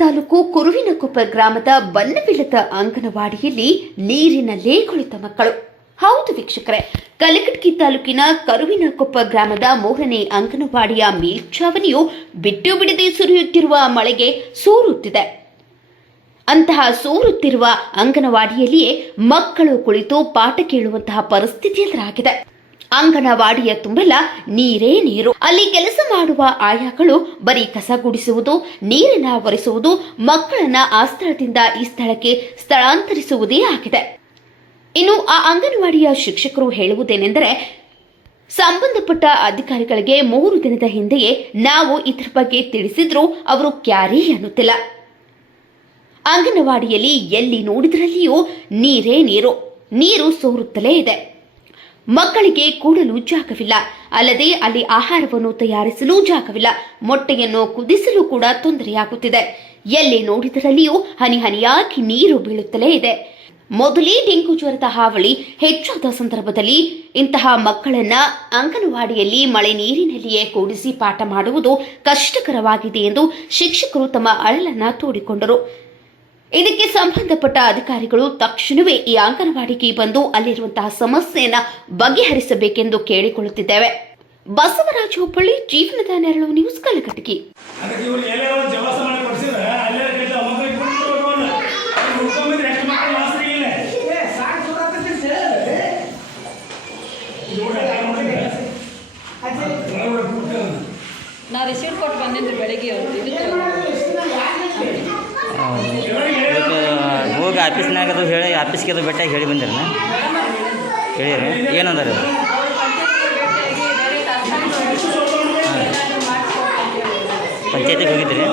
ತಾಲೂಕು ಕುರುವಿನಕೊಪ್ಪ ಗ್ರಾಮದ ಬನ್ನವಿಲ್ಲದ ಅಂಗನವಾಡಿಯಲ್ಲಿ ನೀರಿನಲ್ಲೇ ಕುಳಿತ ಮಕ್ಕಳು. ಹೌದು ವೀಕ್ಷಕರೇ ಕಲಕಟಗಿ ತಾಲೂಕಿನ ಕರುವಿನಕೊಪ್ಪ ಗ್ರಾಮದ ಮೂರನೇ ಅಂಗನವಾಡಿಯ ಮೇಲ್ಛಾವಣಿಯು ಬಿಟ್ಟು ಬಿಡದೆ ಸುರಿಯುತ್ತಿರುವ ಮಳೆಗೆ ಸೂರುತ್ತಿದೆ. ಅಂತಹ ಸೂರುತ್ತಿರುವ ಅಂಗನವಾಡಿಯಲ್ಲಿಯೇ ಮಕ್ಕಳು ಕುಳಿತು ಪಾಠ ಕೇಳುವಂತಹ ಪರಿಸ್ಥಿತಿ ಎದುರಾಗಿದೆ ಅಂಗನವಾಡಿಯ ತುಂಬೆಲ್ಲ ನೀರೇ ನೀರು. ಅಲ್ಲಿ ಕೆಲಸ ಮಾಡುವ ಆಯಾಗಳು ಬರೀ ಕಸ ಗುಡಿಸುವುದು, ನೀರಿನ ಒರೆಸುವುದು, ಮಕ್ಕಳನ್ನ ಆ ಸ್ಥಳದಿಂದ ಈ ಸ್ಥಳಕ್ಕೆ ಸ್ಥಳಾಂತರಿಸುವುದೇ ಆಗಿದೆ. ಇನ್ನು ಆ ಅಂಗನವಾಡಿಯ ಶಿಕ್ಷಕರು ಹೇಳುವುದೇನೆಂದರೆ, ಸಂಬಂಧಪಟ್ಟ ಅಧಿಕಾರಿಗಳಿಗೆ ಮೂರು ದಿನದ ಹಿಂದೆಯೇ ನಾವು ಇದರ ಬಗ್ಗೆ ತಿಳಿಸಿದ್ರೂ ಅವರು ಕ್ಯಾರಿ ಅನ್ನುತ್ತಿಲ್ಲ. ಅಂಗನವಾಡಿಯಲ್ಲಿ ಎಲ್ಲಿ ನೋಡಿದ್ರಲ್ಲಿಯೂ ನೀರೇ ನೀರು ನೀರು ಸೋರುತ್ತಲೇ ಇದೆ. ಮಕ್ಕಳಿಗೆ ಕೂಡಲು ಜಾಗವಿಲ್ಲ. ಅಲ್ಲದೆ ಅಲ್ಲಿ ಆಹಾರವನ್ನು ತಯಾರಿಸಲು ಜಾಗವಿಲ್ಲ. ಮೊಟ್ಟೆಯನ್ನು ಕುದಿಸಲು ಕೂಡ ತೊಂದರೆಯಾಗುತ್ತಿದೆ. ಎಲ್ಲಿ ನೋಡಿದರಲ್ಲಿಯೂ ಹನಿ ಹನಿಯಾಗಿ ನೀರು ಬೀಳುತ್ತಲೇ ಇದೆ. ಮೊದಲೇ ಡೆಂಗು ಜ್ವರದ ಹಾವಳಿ ಹೆಚ್ಚಾದ ಸಂದರ್ಭದಲ್ಲಿ ಇಂತಹ ಮಕ್ಕಳನ್ನ ಅಂಗನವಾಡಿಯಲ್ಲಿ ಮಳೆ ನೀರಿನಲ್ಲಿಯೇ ಕೂಡಿಸಿ ಪಾಠ ಮಾಡುವುದು ಕಷ್ಟಕರವಾಗಿದೆ ಎಂದು ಶಿಕ್ಷಕರು ತಮ್ಮ ಅಳಲನ್ನ ತೋಡಿಕೊಂಡರು. ಇದಕ್ಕೆ ಸಂಬಂಧಪಟ್ಟ ಅಧಿಕಾರಿಗಳು ತಕ್ಷಣವೇ ಈ ಅಂಗನವಾಡಿಗೆ ಬಂದು ಅಲ್ಲಿರುವಂತಹ ಸಮಸ್ಯೆಯನ್ನ ಬಗೆಹರಿಸಬೇಕೆಂದು ಕೇಳಿಕೊಳ್ಳುತ್ತಿದ್ದೇವೆ. ಬಸವರಾಜ ಹುಬ್ಬಳ್ಳಿ ಜೀವನದ ನೆರಳು ನ್ಯೂಸ್ ಕಲಕಟಗಿ ಕೆಟ್ಟ ನಾ ರಿಸೀಟ್ ಕೊಟ್ಟು ಬಂದಿದ್ದು ಬೆಳಿಗ್ಗೆ ಅವ್ರು ಇದಕ್ಕೆ ಇದಕ್ಕೆ ಹೋಗಿ ಆಫೀಸ್ನಾಗ ಅದು ಹೇಳಿ, ಆಫೀಸ್ಗೆ ಅದು ಭೇಟಿಯಾಗಿ ಹೇಳಿ ಬಂದಿರನ ಹೇಳಿರಿ. ಏನಂದ್ರೆ ಪಂಚಾಯತಿಗೆ ಹೋಗಿದ್ರಿ?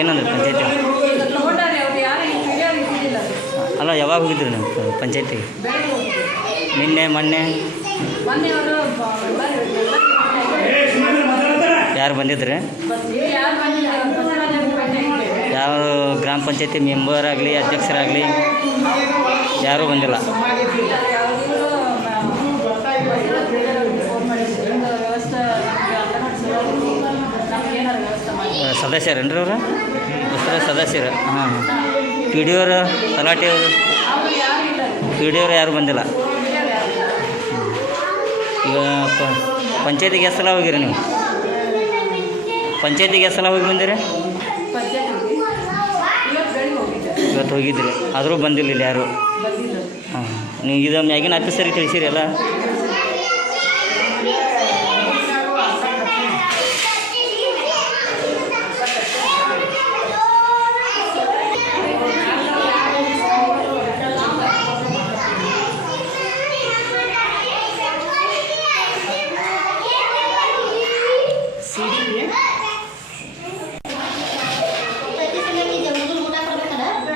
ಏನಂದ್ರೆ ಪಂಚಾಯತಿ? ಅಲ್ಲ, ಯಾವಾಗ ಹೋಗಿದ್ರಿ ನೀವು ಹೋಗಿದ್ದೆ ನಿನ್ನೆ, ಮೊನ್ನೆ. ಯಾರು ಬಂದಿದ್ರಿ ಯಾರು ಬಂದಿಲ್ಲ ಬಸವರಾಜ ಭೇಟಿ ಯಾವ ಗ್ರಾಮ ಪಂಚಾಯತಿ ಮೆಂಬರ್ ಆಗಲಿ, ಅಧ್ಯಕ್ಷರಾಗಲಿ, ಯಾರೂ ಬಂದಿಲ್ಲ. ಸದಸ್ಯರೇನ್ರಿ ಅವರು? ಸದಸ್ಯರು. ಹಾಂ. ಪಿ ಡಿ ಅವರು ತಲಾಟಿ ಅವರು. ಅವ್ರು ಯಾರು ಪಿ ಡಿ ಅವರು ಯಾರು ಬಂದಿಲ್ಲ. ಈಗ ಪಂಚಾಯಿತಿ ಪಂಚಾಯತಿಗೆ ಎಷ್ಟು ಸಲ ಹೋಗಿರಿ ನೀವು? ಪಂಚಾಯತಿಗೆ ಎಷ್ಟು ಹೋಗಿ ಬಂದಿರಿ? ಹೋಗಿದ್ರಿ. ಆದರೂ ಬಂದಿಲ್ಲ ಇಲ್ಲಿ ಯಾರು ಹಾಂ ನೀವು ಇದು ಮ್ಯಾಗಿನ ಆಫೀಸರಿಗೆ ತಿಳಿಸಿರಿ ಅಲ್ಲ?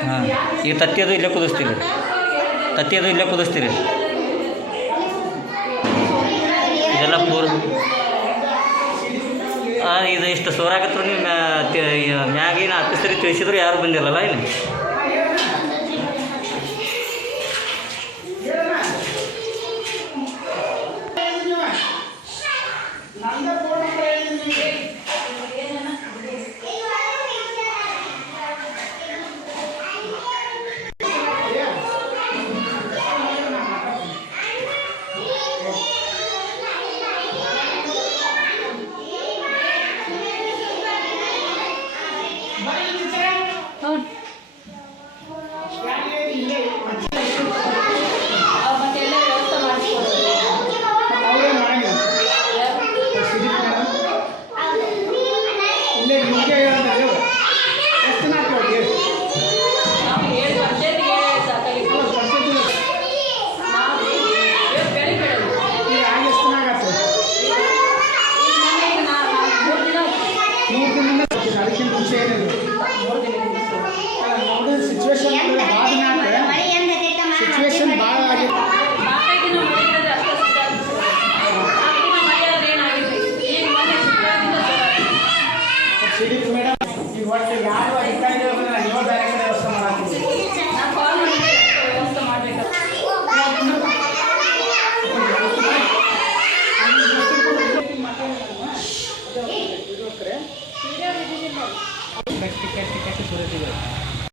ಹಾಂ. ಈಗ ತತ್ತಿ ಇಲ್ಲೇ ಕುದಿಸ್ತೀರಿ. ತತ್ತಿ ಅದು ಇಲ್ಲೇ ಕುದಿಸ್ತೀರಿ. ಇದೆಲ್ಲ ಪೂರ್ ಇದು ಇಷ್ಟು ಸೋರಾಗತ್ರು ನೀವು ಮ್ಯಾಗಿನ ಆಫೀಸರಿಗೆ ತಿಳಿಸಿದ್ರು ಯಾರು ಬಂದಿರಲ್ಲ ಇಲ್ಲಿ? ಇಲ್ಲೇ ಈಗ ಒಟ್ಟು ಯಾರು ಅಧಿಕಾರಿಗಳು